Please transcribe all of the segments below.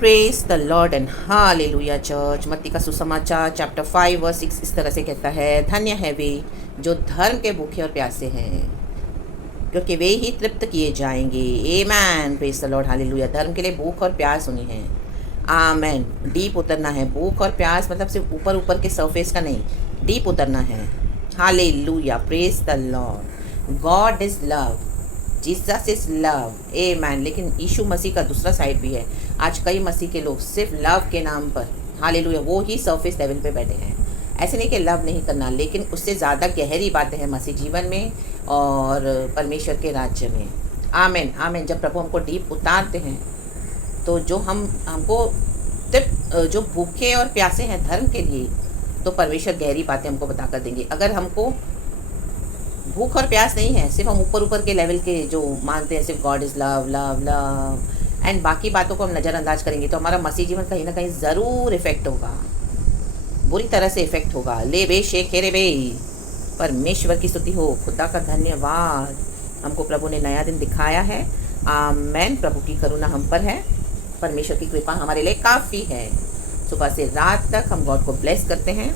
Praise the Lord and hallelujah church. मत्ती का सुसमाचार चैप्टर 5 वर्स 6 इस तरह से कहता है, धन्य है वे जो धर्म के भूखे और प्यासे हैं, क्योंकि वे ही तृप्त किए जाएंगे। Amen. Praise the Lord, hallelujah. धर्म के लिए भूख और प्यास होनी है। आमेन। डीप उतरना है। भूख और प्यास मतलब सिर्फ ऊपर ऊपर के सरफेस का नहीं, डीप उतरना है। Hallelujah. Praise the Lord. God is love, Jesus is love. Amen. लेकिन यीशु मसीह का दूसरा साइड भी है। आज कई मसीह के लोग सिर्फ लव के नाम पर, हालेलुया, वो ही सरफेस लेवल पे बैठे हैं। ऐसे नहीं कि लव नहीं करना, लेकिन उससे ज़्यादा गहरी बातें हैं मसीह जीवन में और परमेश्वर के राज्य में। आमेन आमेन। जब प्रभु हमको डीप उतारते हैं तो जो हमको जो भूखे और प्यासे हैं धर्म के लिए, तो परमेश्वर गहरी बातें हमको बता कर देंगे। अगर हमको भूख और प्यास नहीं है, सिर्फ हम ऊपर ऊपर के लेवल के जो मानते हैं, सिर्फ God is love love love and बाकी बातों को हम नज़रअंदाज करेंगे, तो हमारा मसीह जीवन कहीं ना कहीं ज़रूर इफ़ेक्ट होगा, बुरी तरह से इफ़ेक्ट होगा। ले बे शेखेरे बे। परमेश्वर की स्तुति हो, खुदा का धन्यवाद। हमको प्रभु ने नया दिन दिखाया है। आमेन। प्रभु की करुणा हम पर है, परमेश्वर की कृपा हमारे लिए काफ़ी है। सुबह से रात तक हम गॉड को ब्लेस करते हैं।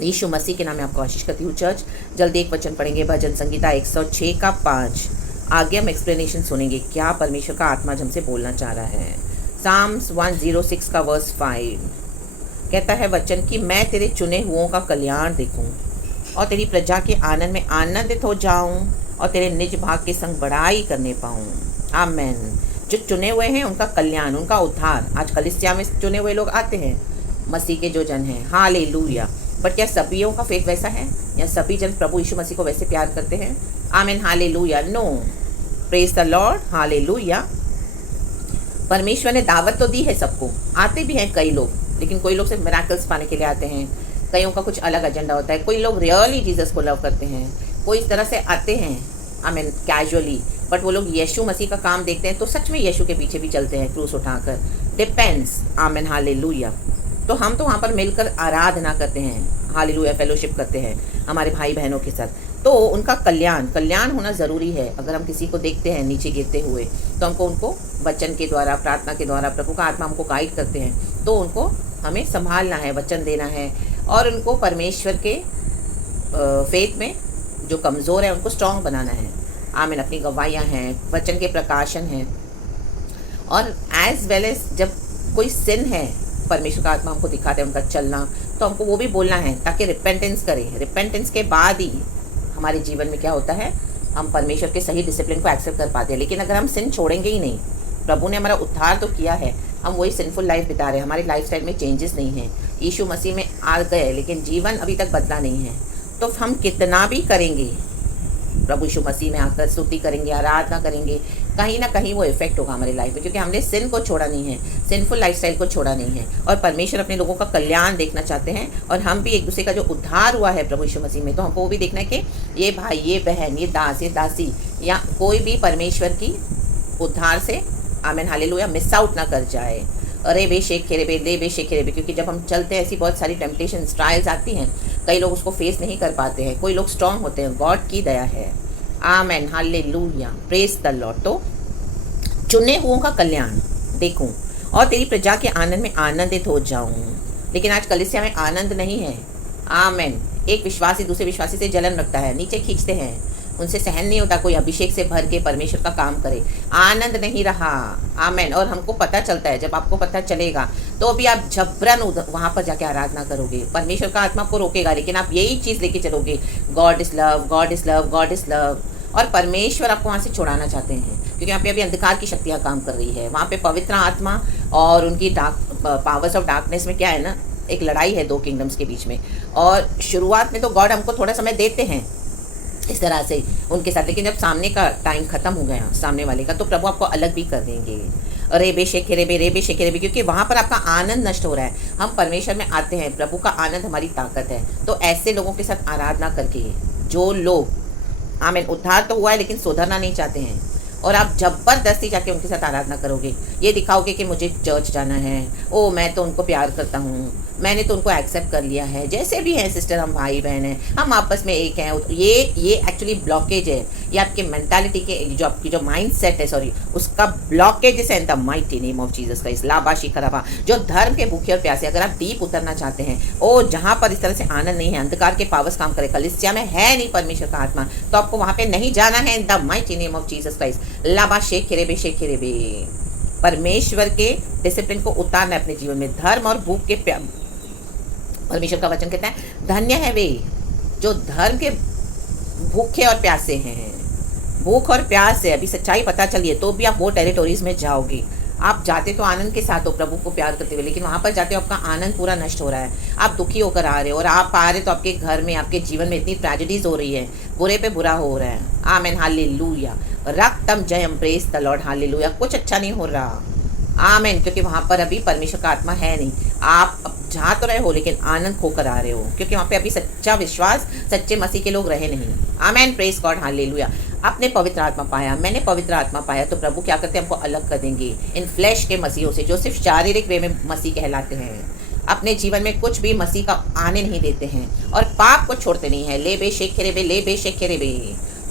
यीशु मसीह के नाम में आपको आशीष करती हूँ चर्च। जल्दी एक वचन पढ़ेंगे, भजन संगीता 106 का 5। आगे हम एक्सप्लेनेशन सुनेंगे, क्या परमेश्वर का आत्मा हमसे बोलना चाह रहा है। साम्स 106 का वर्स 5 कहता है वचन कि मैं तेरे चुने हुओं का कल्याण देखूं और तेरी प्रजा के आनंद में आनंदित हो जाऊं और तेरे निज भाग के संग बड़ाई करने पाऊं। आमेन। जो चुने हुए हैं उनका कल्याण, उनका उद्धार। आज कलीसिया में चुने हुए लोग आते हैं, मसीह के जो जन हैं। हालेलुया। बट क्या सभीयों का फेथ वैसा है, या सभी जन प्रभु यीशु मसीह को वैसे प्यार करते हैं? Amen. Hallelujah. No. Praise the Lord. Hallelujah. परमेश्वर ने दावत तो दी है सबको, आते भी हैं कई लोग, लेकिन कोई लोग सिर्फ मिराकल्स पाने के लिए आते हैं, कईयों का कुछ अलग एजेंडा होता है। कोई लोग रियली जीसस को लव करते हैं, कोई इस तरह से आते हैं आमेन कैजुअली, बट वो लोग यीशु मसीह का काम देखते हैं तो सच में यीशु के पीछे भी चलते हैं क्रूस उठाकर। डिपेंड्स। आमेन। हालेलुया। तो हम तो वहाँ पर मिलकर आराधना करते हैं, हालेलुया, फेलोशिप करते हैं हमारे भाई बहनों के साथ। तो उनका कल्याण होना ज़रूरी है। अगर हम किसी को देखते हैं नीचे गिरते हुए, तो हमको उनको वचन के द्वारा, प्रार्थना के द्वारा, प्रभु का आत्मा हमको गाइड करते हैं, तो उनको हमें संभालना है, वचन देना है और उनको परमेश्वर के फेथ में जो कमज़ोर है उनको स्ट्रॉन्ग बनाना है। आमीन। अपनी गवाहियाँ हैं, वचन के प्रकाशन हैं, और एज वेल एज जब कोई सिन है, परमेश्वर का आत्मा हमको दिखाते हैं उनका चलना, तो हमको वो भी बोलना है ताकि रिपेंटेंस करें। रिपेंटेंस के बाद ही हमारे जीवन में क्या होता है, हम परमेश्वर के सही डिसिप्लिन को एक्सेप्ट कर पाते हैं। लेकिन अगर हम सिन छोड़ेंगे ही नहीं, प्रभु ने हमारा उद्धार तो किया है, हम वही सिंफुल लाइफ बिता रहे हैं, हमारी लाइफ स्टाइल में चेंजेस नहीं है, यीशु मसीह में आ गए लेकिन जीवन अभी तक बदला नहीं है, तो हम कितना भी करेंगे, प्रभु यीशु मसीह में आकर स्तुति करेंगे, आराधना करेंगे, कहीं ना कहीं वो इफेक्ट होगा हमारी लाइफ में, क्योंकि हमने सिन को छोड़ा नहीं है, सिंफुल लाइफस्टाइल को छोड़ा नहीं है। और परमेश्वर अपने लोगों का कल्याण देखना चाहते हैं, और हम भी एक दूसरे का जो उद्धार हुआ है प्रभु यीशु मसीह में, तो हमको वो भी देखना है कि ये भाई, ये बहन, ये दास, ये दासी, या कोई भी परमेश्वर की उद्धार से, आमेन हालेलुया, मिस आउट ना कर जाए। अरे बे शेख खेरे बे, ले बे शेख खेरे बे। क्योंकि जब हम चलते हैं ऐसी बहुत सारी टेम्पटेशन, ट्रायल्स आती हैं, कई लोग उसको फेस नहीं कर पाते हैं, कोई लोग स्ट्रांग होते हैं, गॉड की दया है। Amen hallelujah. Praise the Lord. तो चुने हुओं का कल्याण देखूं और तेरी प्रजा के आनंद में आनंदित हो जाऊं। लेकिन आज कलीसिया में आनंद नहीं है। आमेन। एक विश्वासी दूसरे विश्वासी से जलन रखता है, नीचे खींचते हैं, उनसे सहन नहीं होता कोई अभिषेक से भर के परमेश्वर का काम करे, आनंद नहीं रहा। आमेन। और हमको पता चलता है, जब आपको पता चलेगा तो अभी आप जबरन वहाँ पर जाके आराधना करोगे, परमेश्वर का आत्मा आपको रोकेगा, लेकिन आप यही चीज़ लेके चलोगे, God is love, God is love, God is love. और परमेश्वर आपको वहाँ से छुड़ाना चाहते हैं, क्योंकि यहाँ पे अभी अंधकार की शक्तियाँ काम कर रही है। वहाँ पे पवित्र आत्मा और उनकी पावर्स ऑफ डार्कनेस में क्या है ना, एक लड़ाई है दो किंगडम्स के बीच में। और शुरुआत में तो गॉड हमको थोड़ा समय देते हैं इस तरह से उनके साथ, लेकिन जब सामने का टाइम खत्म हो गया सामने वाले का, तो प्रभु आपको अलग भी कर देंगे। रे बे शेखे रे बे, रे बे शेखे रे बे, क्योंकि वहाँ पर आपका आनंद नष्ट हो रहा है। हम परमेश्वर में आते हैं, प्रभु का आनंद हमारी ताकत है। तो ऐसे लोगों के साथ आराधना करके, जो लोग, आमीन, उद्धार तो हुआ है लेकिन सुधरना नहीं चाहते हैं, और आप ज़बरदस्ती जाके उनके साथ आराधना करोगे, ये दिखाओगे कि मुझे चर्च जाना है, ओ मैं तो उनको प्यार करता हूँ, मैंने तो उनको एक्सेप्ट कर लिया है, जैसे भी हैं सिस्टर, हम भाई बहन हैं, हम आपस में एक हैं, ये एक्चुअली ब्लॉकेज है। ये आपके मेंटालिटी के जो आपकी जो माइंड सेट है, सॉरी, उसका ब्लॉकेज है in the mighty name of Jesus Christ. लाबाशी खराबा, जो धर्म के भूखे और प्यासे, अगर आप डीप उतरना चाहते हैं, ओ जहाँ पर इस तरह से आनंद नहीं है, अंधकार के पावर्स काम करे, कलीसिया में है नहीं परमेश्वर का आत्मा, तो आपको वहाँ पे नहीं जाना है in the mighty name of Jesus Christ. लाबा शेखिरेबे शेखिरेबे, परमेश्वर के डिसिप्लिन को उतारना है अपने जीवन में, धर्म और भूख के परमेश्वर का वचन कहता है धन्य है वे जो धर्म के भूखे और प्यासे हैं। भूख और प्यास से अभी सच्चाई पता चलिए तो भी आप वो टेरिटोरीज में जाओगे। आप जाते तो आनंद के साथ हो प्रभु को प्यार करते हुए, लेकिन वहाँ पर जाते हो आपका आनंद पूरा नष्ट हो रहा है, आप दुखी होकर आ रहे हो, और आप आ रहे तो आपके घर में, आपके जीवन में इतनी ट्रेजेडीज हो रही है, बुरे पे बुरा हो रहा है। आमेन, हालेलुया, रक्तम जयम, प्रेज द लॉर्ड, हालेलुया। कुछ अच्छा नहीं हो रहा, आमेन, क्योंकि वहाँ पर अभी परमेश्वर का आत्मा है नहीं। आप जा तो रहे हो लेकिन आनंद खोकर आ रहे हो, क्योंकि वहाँ पे अभी सच्चा विश्वास, सच्चे मसीह के लोग रहे नहीं। आमेन, प्रेज गॉड, हालेलुया। आपने पवित्र आत्मा पाया, मैंने पवित्र आत्मा पाया, तो प्रभु क्या करते हैं, हमको अलग कर देंगे इन फ्लैश के मसीहों से, जो सिर्फ शारीरिक वे में मसीह कहलाते हैं। अपने जीवन में कुछ भी मसीह का आने नहीं देते हैं और पाप को छोड़ते नहीं है। ले बे शेखेरे बे, ले बे शेखेरे बे।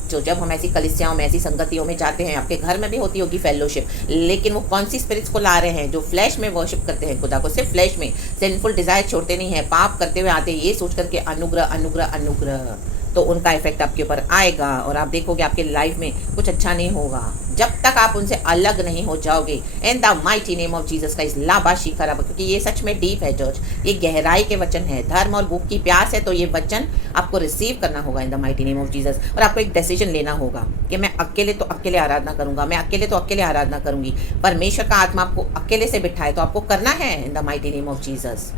जो जब हम ऐसी कलिसियाओं में, ऐसी संगतियों में जाते हैं, आपके घर में भी होती होगी फेलोशिप, लेकिन वो कौन सी स्पिरिट्स को ला रहे हैं, जो फ्लैश में वर्शिप करते हैं खुदा को, सिर्फ फ्लैश में, सिंफुल डिजायर छोड़ते नहीं है, पाप करते हुए आते हैं ये सोच करके अनुग्रह अनुग्रह अनुग्रह, तो उनका इफेक्ट आपके ऊपर आएगा और आप देखोगे आपके लाइफ में कुछ अच्छा नहीं होगा जब तक आप उनसे अलग नहीं हो जाओगे। In the mighty name of Jesus Christ, लाबाशी खराब, क्योंकि ये सच में डीप है चर्च, ये गहराई के वचन है, धर्म और भूख की प्यास है, तो ये वचन आपको रिसीव करना होगा इन the mighty name of Jesus. और आपको एक डिसीजन लेना होगा कि मैं अकेले तो अकेले आराधना करूंगा, मैं अकेले तो अकेले आराधना करूंगी। परमेश्वर का आत्मा आपको अकेले से बिठाए तो आपको करना है in the mighty name of Jesus.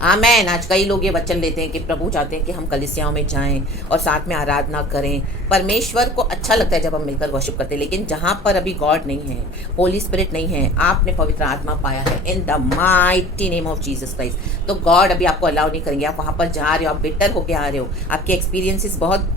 Amen. आज कई लोग ये वचन लेते हैं कि प्रभु चाहते हैं कि हम कलीसियाओं में जाएं और साथ में आराधना करें। परमेश्वर को अच्छा लगता है जब हम मिलकर वर्शिप करते हैं, लेकिन जहाँ पर अभी गॉड नहीं है, होली स्पिरिट नहीं है, आपने पवित्र आत्मा पाया है in the mighty name of Jesus Christ, तो गॉड अभी आपको अलाउ नहीं करेंगे। आप वहाँ पर जा रहे हो, आप बिटर होके आ रहे हो, आपके एक्सपीरियंसेस बहुत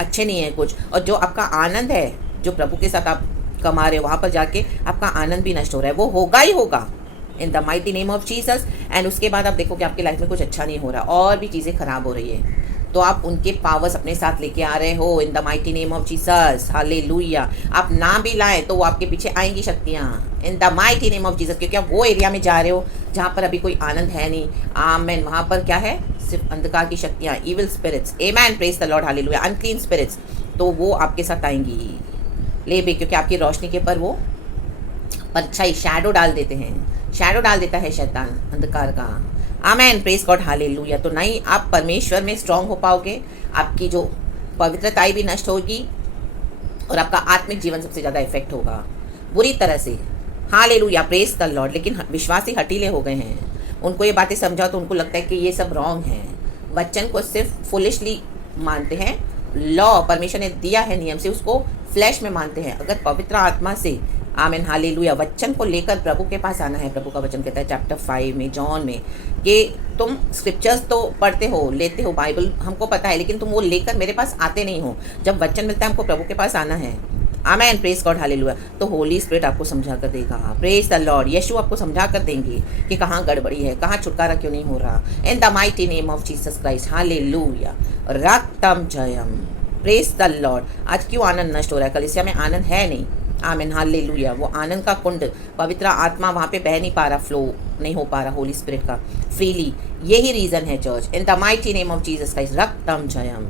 अच्छे नहीं है कुछ, और जो आपका आनंद है, जो प्रभु के साथ आप कमा रहे हो, वहाँ पर जाके आपका आनंद भी नष्ट हो रहा है, वो होगा ही होगा इन the mighty name of Jesus. And उसके बाद आप देखो कि आपकी लाइफ में कुछ अच्छा नहीं हो रहा और भी चीज़ें खराब हो रही है, तो आप उनके पावर्स अपने साथ लेके आ रहे हो इन the mighty name of Jesus, hallelujah. आप ना भी लाएं तो वो आपके पीछे आएंगी शक्तियाँ इन the mighty name of Jesus, क्योंकि आप वो एरिया में जा रहे हो जहाँ पर अभी कोई आनंद है नहीं। आमेन। वहाँ पर क्या है, सिर्फ अंधकार की शक्तियाँ, evil spirits, amen, praise the Lord, hallelujah, unclean spirits, तो वो आपके साथ आएंगी ले बे, क्योंकि आपकी रोशनी के पर वो परछाई, शैडो डाल देते हैं, शैडो डाल देता है शैतान अंधकार का। आमेन, प्रेज गॉड, हालेलुया। तो नहीं आप परमेश्वर में स्ट्रांग हो पाओगे, आपकी जो पवित्रताई भी नष्ट होगी और आपका आत्मिक जीवन सबसे ज़्यादा इफेक्ट होगा बुरी तरह से। Hallelujah, praise the Lord. लेकिन विश्वासी हटीले हो गए हैं, उनको ये बातें समझाओ तो उनको लगता है कि ये सब रॉन्ग है, वचन को सिर्फ फुलिशली मानते हैं, लॉ परमेश्वर ने दिया है नियम से उसको फ्लैश में मानते हैं। अगर पवित्र आत्मा से, आमेन, हालेलुया, वचन को लेकर प्रभु के पास आना है। प्रभु का वचन कहता है चैप्टर 5 में, जॉन में, कि तुम स्क्रिप्चर्स तो पढ़ते हो, लेते हो, बाइबल हमको पता है, लेकिन तुम वो लेकर मेरे पास आते नहीं हो। जब वचन मिलता है हमको प्रभु के पास आना है। आमेन, प्रेज गॉड, हालेलुया। तो होली स्पिरिट आपको समझा कर देगा, प्रेज द लॉर्ड। यीशु आपको समझा कर देंगे कि कहाँ गड़बड़ी है, कहाँ छुटकारा क्यों नहीं हो रहा। In the mighty name of Jesus Christ, hallelujah, रक्तम जयम, प्रेज द लॉर्ड। आज क्यों आनंद नष्ट हो रहा है, कलीसिया में आनंद है नहीं। आमेन, हालेलुया। वो आनंद का कुंड, पवित्र आत्मा वहाँ पे बह नहीं पा रहा, फ्लो नहीं हो पा रहा होली स्पिरिट का फ्रीली। यही रीज़न है church, in the mighty name of Jesus Christ, रक्तम जयम।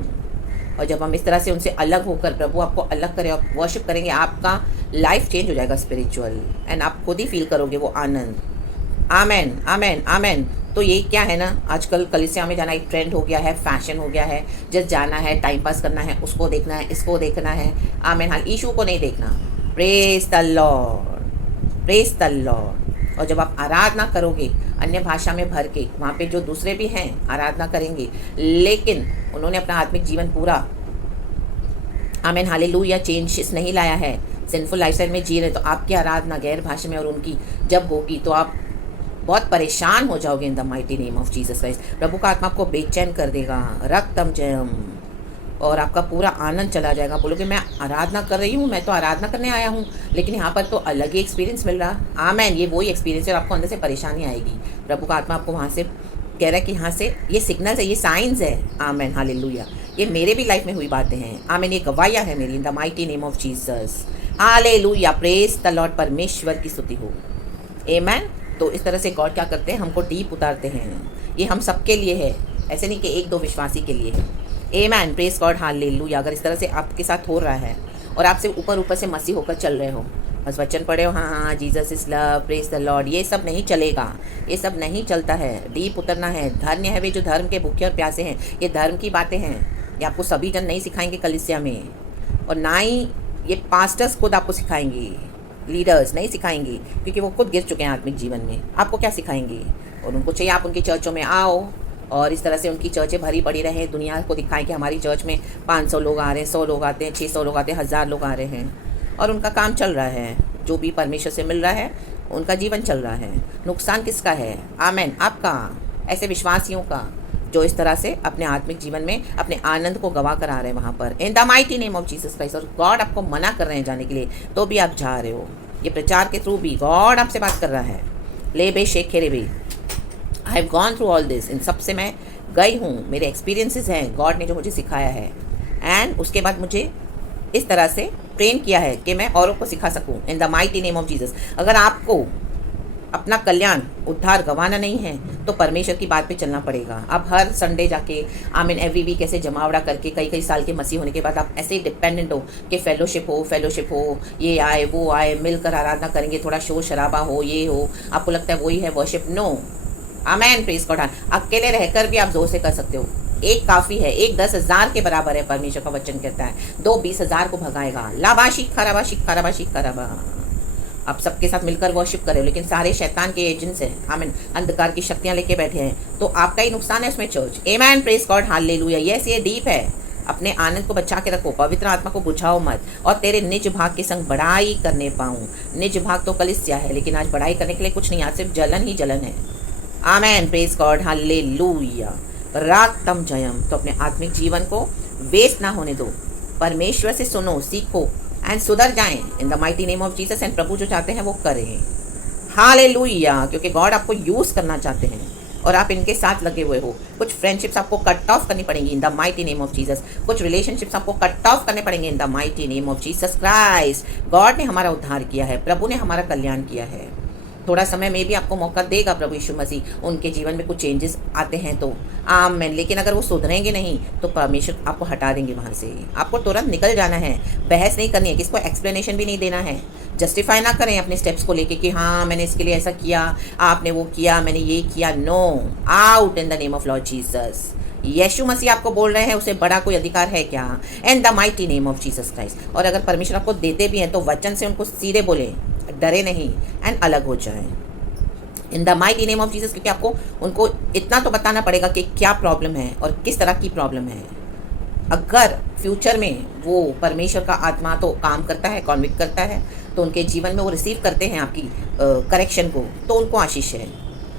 और जब हम इस तरह से उनसे अलग होकर प्रभु आपको अलग करे और वर्शिप करेंगे, आपका लाइफ चेंज हो जाएगा स्पिरिचुअल, एंड आप खुद ही फील करोगे वो आनंद। आमेन, आमेन, आमेन। तो ये क्या है ना, आजकल कलीसिया में जाना एक ट्रेंड हो गया है, फैशन हो गया है, जस्ट जाना है, टाइम पास करना है, उसको देखना है, इसको देखना है। आमेन, हाँ, ईशु को नहीं देखना। Praise the Lord, praise the Lord. और जब आप आराधना करोगे अन्य भाषा में भर के, वहाँ पे जो दूसरे भी हैं आराधना करेंगे, लेकिन उन्होंने अपना आत्मिक जीवन पूरा, आमेन, हालेलुया, चेंजेस नहीं लाया है, सिंफुल लाइफस्टाइल में जी रहे, तो आपकी आराधना गैर भाषा में और उनकी जब होगी तो आप बहुत परेशान हो जाओगे in the mighty name of Jesus Christ. प्रभु का आत्मा आपको बेचैन कर देगा, रक्तम जयम, और आपका पूरा आनंद चला जाएगा। बोलोगे मैं आराधना कर रही हूँ, मैं तो आराधना करने आया हूँ, लेकिन यहाँ पर तो अलग ही एक्सपीरियंस मिल रहा। आमेन, ये वही एक्सपीरियंस है और आपको अंदर से परेशानी आएगी। प्रभु का आत्मा आपको वहाँ से कह रहा है कि यहाँ से ये सिग्नल्स है, ये साइंस है। Amen, hallelujah. ये मेरे भी लाइफ में हुई बातें हैं। आमेन, ये गवाहियाँ है मेरी, इन the mighty name of Jesus. Hallelujah, praise the Lord, परमेश्वर की स्तुति हो। आमेन। तो इस तरह से गॉड क्या करते हैं, हमको डीप उतारते हैं। ये हम सबके लिए है, ऐसे नहीं कि एक दो विश्वासी के लिए है। आमेन, प्रेज गॉड, हालेलुया। अगर इस तरह से आपके साथ हो रहा है और आपसे ऊपर ऊपर से मसीह होकर चल रहे हो, बस वचन पढ़े हो, हाँ हाँ Jesus is love, praise the Lord, ये सब नहीं चलेगा, ये सब नहीं चलता है। डीप उतरना है। धन्य है वे जो धर्म के भूखे और प्यासे हैं। ये धर्म की बातें हैं, ये आपको सभी जन नहीं सिखाएंगे कलीसिया में, और ना ही ये पास्टर्स खुद आपको सिखाएंगे, लीडर्स नहीं सिखाएंगे, क्योंकि वो खुद गिर चुके हैं आत्मिक जीवन में। आपको क्या सिखाएंगे? और उनको चाहिए आप उनकी चर्चों में आओ और इस तरह से उनकी चर्चें भरी पड़ी रहें, दुनिया को दिखाएं कि हमारी चर्च में 500 लोग आ रहे हैं, 100 लोग आते हैं, 600 लोग आते हैं, 1000 लोग आ रहे हैं, और उनका काम चल रहा है, जो भी परमेश्वर से मिल रहा है उनका जीवन चल रहा है। नुकसान किसका है? आमेन, आपका, ऐसे विश्वासियों का जो इस तरह से अपने आत्मिक जीवन में अपने आनंद को गवा कर आ रहे हैं वहाँ पर, इन the mighty name of Jesus Christ. और गॉड आपको मना कर रहे हैं जाने के लिए, तो भी आप जा रहे हो। ये प्रचार के थ्रू भी गॉड आपसे बात कर रहा है। ले बे शेख खेरे बे, I have gone through all this, इन सब से मैं गई हूँ, मेरे एक्सपीरियंसेस हैं, गॉड ने जो मुझे सिखाया है, एंड उसके बाद मुझे इस तरह से ट्रेन किया है कि मैं औरों को सिखा सकूँ, इन the mighty name of Jesus. अगर आपको अपना कल्याण उद्धार गंवाना नहीं है तो परमेश्वर की बात पे चलना पड़ेगा। आप हर संडे जाके आमीन एवरी वीक ऐसे जमावड़ा करके कई कई साल के मसीह होने के बाद आप ऐसे ही डिपेंडेंट हो कि फेलोशिप हो, ये आए वो आए, मिलकर आराधना करेंगे, थोड़ा शोर शराबा हो, ये हो, आपको लगता है वही है वर्शिप। नो, आमेन, प्रेज गॉड। अकेले रहकर भी आप जोर से कर सकते हो। एक काफ़ी है, एक 10,000 के बराबर है, परमेश्वर का वचन कहता है। 2 20,000 को भगाएगा। लाबाशी खराबा। आप सबके साथ मिलकर वर्शिप करें, लेकिन सारे शैतान के एजेंट्स हैं, आमीन, अंधकार की शक्तियां लेके बैठे हैं, तो आपका ही नुकसान है उसमें चर्च। आमेन, प्रेज गॉड, हालेलुया। यस, ये डीप है। अपने आनंद को बचा के रखो, पवित्र आत्मा को बुझाओ मत, और तेरे निज भाग के संग बढ़ाई करने पाऊँ। निज भाग तो कलीसिया है, लेकिन आज बढ़ाई करने के लिए कुछ नहीं, आज सिर्फ जलन ही जलन है। आमेन, प्रेज गॉड, हालेलुया। रातम जयम। तो अपने आत्मिक जीवन को वेस्ट ना होने दो, परमेश्वर से सुनो, सीखो एंड सुधर जाएं, in the mighty name of Jesus. And प्रभु जो चाहते हैं वो करें। हालेलुया, क्योंकि गॉड आपको यूज़ करना चाहते हैं और आप इनके साथ लगे हुए हो। कुछ फ्रेंडशिप्स आपको कट ऑफ करनी पड़ेंगी इन the mighty name of Jesus. कुछ रिलेशनशिप्स आपको कट ऑफ करने पड़ेंगे इन the mighty name of Jesus Christ. God ने हमारा उद्धार किया है, प्रभु ने हमारा कल्याण किया है। थोड़ा समय में भी आपको मौका देगा प्रभु यीशु मसीह, उनके जीवन में कुछ चेंजेस आते हैं तो आमेन। लेकिन अगर वो सुधरेंगे नहीं तो परमेश्वर आपको हटा देंगे वहाँ से। आपको तुरंत निकल जाना है, बहस नहीं करनी है, किसको एक्सप्लेनेशन भी नहीं देना है। जस्टिफाई ना करें अपने स्टेप्स को लेके कि हाँ मैंने इसके लिए ऐसा किया, आपने वो किया, मैंने ये किया। No, out in the name of lord Jesus. यीशु मसीह आपको बोल रहे हैं, उसे बड़ा कोई अधिकार है क्या? इन the mighty name of Jesus Christ. और अगर परमेश्वर आपको देते भी हैं तो वचन से उनको सीधे बोले, डरे नहीं, एंड अलग हो जाए इन the mighty name of Jesus. क्योंकि आपको उनको इतना तो बताना पड़ेगा कि क्या प्रॉब्लम है और किस तरह की प्रॉब्लम है। अगर फ्यूचर में वो परमेश्वर का आत्मा तो काम करता है, कॉन्विक्ट करता है, तो उनके जीवन में वो रिसीव करते हैं आपकी करेक्शन को, तो उनको आशीष है।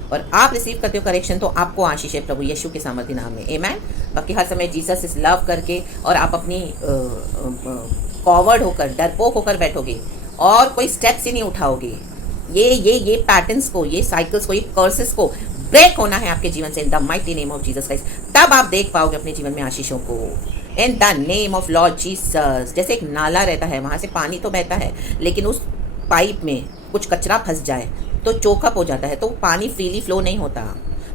और आप रिसीव करते हो करेक्शन तो आपको आशीष है प्रभु यीशु के सामर्थ्य नाम में। आमेन। बाकी हर समय जीसस इज लव करके और आप अपनी कॉवर्ड होकर, डरपोक होकर बैठोगे और कोई स्टेप्स ही नहीं उठाओगे। ये पैटर्न्स को, ये साइकिल्स को, ये कर्सेस को ब्रेक होना है आपके जीवन से इन the mighty name of Jesus Christ. तब आप देख पाओगे अपने जीवन में आशीषों को इन the name of lord Jesus. जैसे एक नाला रहता है, वहाँ से पानी तो बहता है, लेकिन उस पाइप में कुछ कचरा फंस जाए तो चोकअप हो जाता है, तो पानी फ्रीली फ्लो नहीं होता।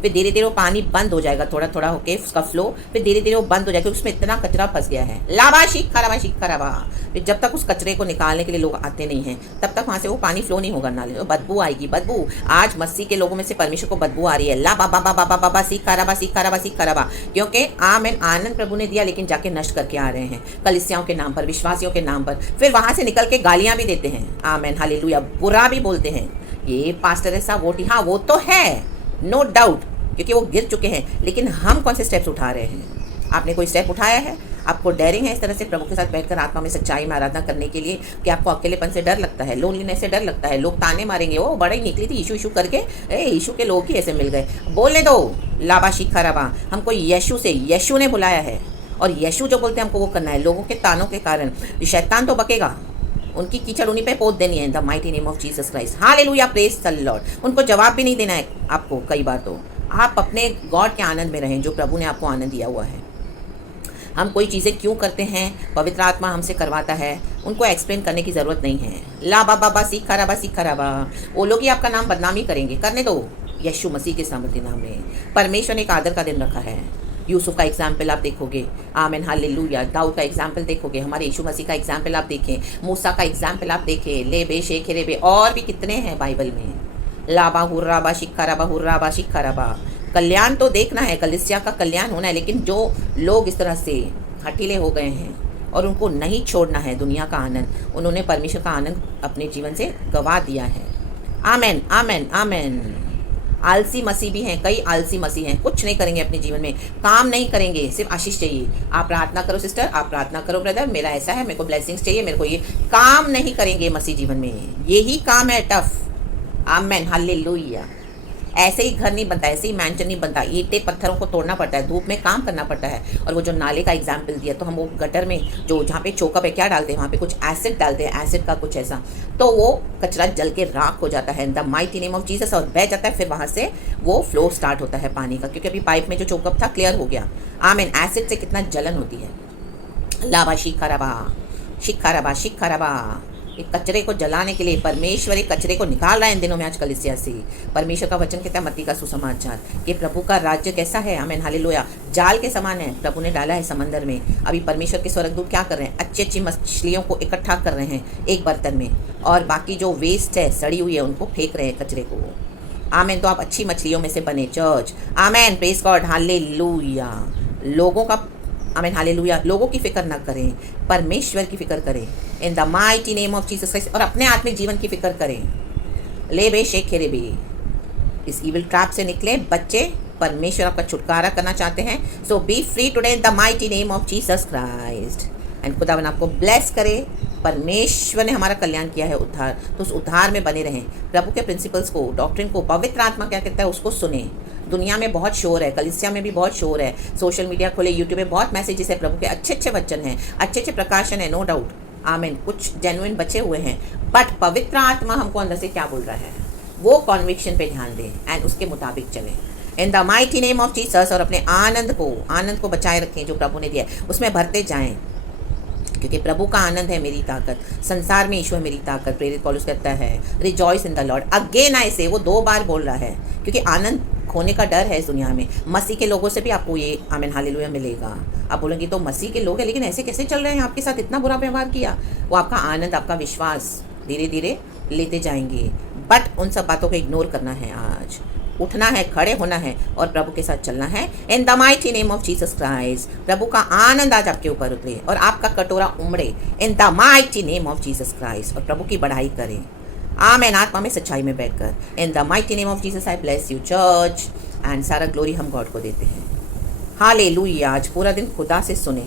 फिर धीरे धीरे वो पानी बंद हो जाएगा, थोड़ा थोड़ा होके उसका फ्लो, फिर धीरे धीरे वो बंद हो जाएगा क्योंकि उसमें इतना कचरा फंस गया है। लाबाशी खराबा। फिर जब तक उस कचरे को निकालने के लिए लोग आते नहीं हैं, तब तक वहाँ से वो पानी फ्लो नहीं होगा, नाले तो बदबू आएगी। बदबू आज मसीह के लोगों में से परमेश्वर को बदबू आ रही है। ला बाबा सीख खराबा, क्योंकि आमेन, आनंद प्रभु ने दिया लेकिन जाके नष्ट करके आ रहे हैं कलीसियाओं के नाम पर, विश्वासियों के नाम पर। फिर वहाँ से निकल के गालियाँ भी देते हैं। Amen, hallelujah. बुरा भी बोलते हैं, ये पास्टर ऐसा वोटी, हाँ वो तो है, नो डाउट, क्योंकि वो गिर चुके हैं। लेकिन हम कौन से स्टेप्स उठा रहे हैं? आपने कोई स्टेप उठाया है? आपको डेयरिंग है इस तरह से प्रभु के साथ बैठकर आत्मा में सच्चाई में आराधना करने के लिए कि आपको अकेलेपन से डर लगता है, लोनलीनेस से डर लगता है, लोग ताने मारेंगे, वो बड़ा ही निकली थी यीशु करके, यीशु के लोग ही ऐसे मिल गए। बोलने दो, लाबाशी खराबा। हमको यीशु से, यीशु ने बुलाया है और यीशु जो बोलते हैं हमको वो करना है। लोगों के तानों के कारण शैतान तो बकेगा, उनकी कीचड़ उन्हीं पे पोत देनी है in the mighty name of Jesus Christ. Hallelujah, praise the Lord. उनको जवाब भी नहीं देना है आपको। कई बार तो आप अपने गॉड के आनंद में रहें जो प्रभु ने आपको आनंद दिया हुआ है। हम कोई चीज़ें क्यों करते हैं, पवित्र आत्मा हमसे करवाता है, उनको एक्सप्लेन करने की ज़रूरत नहीं है। ला बाबा बा सीखा रबा, वो लोग ही आपका नाम बदनामी करेंगे, करने दो यीशु मसीह के सामर्थ्य नाम में। परमेश्वर ने एक आदर का दिन रखा है। यूसुफ का एग्जाम्पल आप देखोगे, आमेन हालेलुया। दाऊद का एग्जाम्पल देखोगे, हमारे यीशु मसीह का एग्जाम्पल आप देखें, मूसा का एग्जाम्पल आप देखें, ले बे शेख रे बे, और भी कितने हैं बाइबल में। लाबा हुर्राबा शिक्का रबा। कल्याण तो देखना है, कलीसिया का कल्याण होना है, लेकिन जो लोग इस तरह से हठीले हो गए हैं और उनको नहीं छोड़ना है दुनिया का आनंद, उन्होंने परमेश्वर का आनंद अपने जीवन से गवा दिया है। आमेन आमेन आमेन। आलसी मसीह भी हैं, कई आलसी मसीह हैं, कुछ नहीं करेंगे अपने जीवन में, काम नहीं करेंगे, सिर्फ आशीष चाहिए। आप प्रार्थना करो सिस्टर, आप प्रार्थना करो ब्रदर, मेरा ऐसा है, मेरे को ब्लेसिंग्स चाहिए, मेरे को ये, काम नहीं करेंगे मसीह जीवन में। यही काम है टफ। Amen hallelujah. ऐसे ही घर नहीं बनता, ऐसे ही मैंशन नहीं बनता, ईंटें पत्थरों को तोड़ना पड़ता है, धूप में काम करना पड़ता है। और वो जो नाले का एग्जाम्पल दिया, तो हम वो गटर में जो जहाँ पे चौका पे क्या डालते हैं, वहाँ पे कुछ एसिड डालते हैं, एसिड का कुछ ऐसा, तो वो कचरा जल के राख हो जाता है in the mighty name of Jesus, और बह जाता है। फिर वहाँ से वो फ्लो स्टार्ट होता है पानी का, क्योंकि अभी पाइप में जो चौकअप था क्लियर हो गया। आमीन। एसिड से कितना जलन होती है। लाबा शिखा रबा। कचरे को जलाने के लिए परमेश्वर एक कचरे को निकाल रहा है इन दिनों में आज कलीसिया से। परमेश्वर का वचन कहता है मत्ती का सुसमाचार कि प्रभु का राज्य कैसा है, आमीन हालेलुया, जाल के समान है, प्रभु ने डाला है समंदर में। अभी परमेश्वर के स्वर्गदूत क्या कर रहे हैं, अच्छी अच्छी मछलियों को इकट्ठा कर रहे हैं एक बर्तन में, और बाकी जो वेस्ट है, सड़ी हुई है, उनको फेंक रहे हैं कचरे को। आमीन। तो आप अच्छी मछलियों में से बने चर्च। आमीन, प्रेज गॉड, हालेलुया। लोगों का, आमीन हालेलुया, लोगों की फिक्र ना करें, परमेश्वर की फिक्र करें इन the mighty name of Jesus Christ, और अपने आत्मिक जीवन की फिक्र करें। ले बे शेख रे बे, इस इविल ट्रैप से निकले बच्चे, परमेश्वर आपका छुटकारा करना चाहते हैं। So be free today in the mighty name of Jesus Christ, and खुदावन आपको ब्लेस करे। परमेश्वर ने हमारा कल्याण किया है, उद्धार, तो उस उद्धार में बने रहें। प्रभु के प्रिंसिपल्स को, डॉक्ट्रिन को, पवित्र आत्मा क्या कहता है उसको सुने। दुनिया में बहुत शोर है, कलीसिया में भी बहुत शोर है, सोशल मीडिया खोले, यूट्यूब में बहुत मैसेजेस है, प्रभु के अच्छे अच्छे वचन हैं, अच्छे अच्छे प्रकाशन है, नो डाउट। आमीन। कुछ जेन्युइन बचे हुए हैं, बट पवित्र आत्मा हमको अंदर से क्या बोल रहा है, वो कॉन्विक्शन पे ध्यान दें एंड उसके मुताबिक चलें इन the mighty name of Jesus. और अपने आनंद को बचाए रखें जो प्रभु ने दिया है, उसमें भरते जाएं, क्योंकि प्रभु का आनंद है मेरी ताकत, संसार में यीशु है मेरी ताकत। प्रेरित पौलुस कहता है rejoice in the Lord again I से, वो 2 बार बोल रहा है, क्योंकि आनंद खोने का डर है इस दुनिया में। मसीह के लोगों से भी आपको ये आमीन हालेलुया मिलेगा। आप बोलेंगे तो मसीह के लोग हैं, लेकिन ऐसे कैसे चल रहे हैं, आपके साथ इतना बुरा व्यवहार किया। वो आपका आनंद, आपका विश्वास धीरे धीरे लेते जाएंगे, बट उन सब बातों को इग्नोर करना है। आज उठना है, खड़े होना है और प्रभु के साथ चलना है in the mighty name of Jesus Christ. प्रभु का आनंद आज आपके ऊपर उतरे और आपका कटोरा उमड़े इन the mighty name of Jesus Christ, और प्रभु की बढ़ाई करें। आमीन। आत्मा में सच्चाई में बैठकर इन the mighty name of Jesus I bless you church, and सारा ग्लोरी हम गॉड को देते हैं। हालेलुया। आज पूरा दिन खुदा से सुने,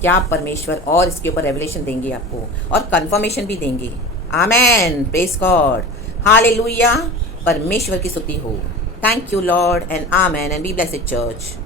क्या परमेश्वर और इसके ऊपर रेवलेशन देंगे आपको, और कंफर्मेशन भी देंगे। आमीन, प्रेज गॉड, हालेलुया। परमेश्वर की स्तुति हो। थैंक यू लॉर्ड, एंड आमीन, एंड बी ब्लेस्ड चर्च।